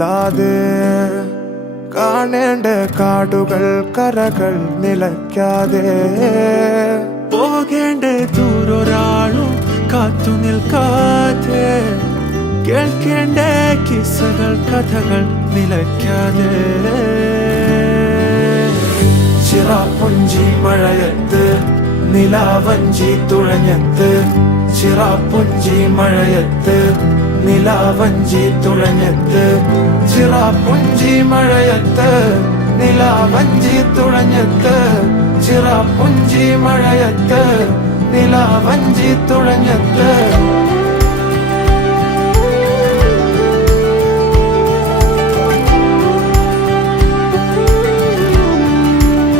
അല്ലാതെ കാണേണ്ട കാടുകൾ കരകൾ നിലയ്ക്കാതെ പോകേണ്ട ദൂരൊരാളും കാത്തു നിൽക്കാതെ കേൾക്കേണ്ട കിസ്സകൾ കഥകൾ നിലയ്ക്കാതെ ചിറാപ്പുഞ്ചി മഴയത്ത് നിലാവഞ്ചി തുഴഞ്ഞത്ത് ചിറാപ്പുഞ്ചി മഴയത്ത് നിലാവഞ്ചി തുഴഞ്ഞത്ത് ചിറാപ്പുഞ്ചി മഴയത്ത് നിലാവഞ്ചി തുഴഞ്ഞത്ത് ചിറാപ്പുഞ്ചി മഴയത്ത് നിലാവഞ്ചി തുഴഞ്ഞത്ത്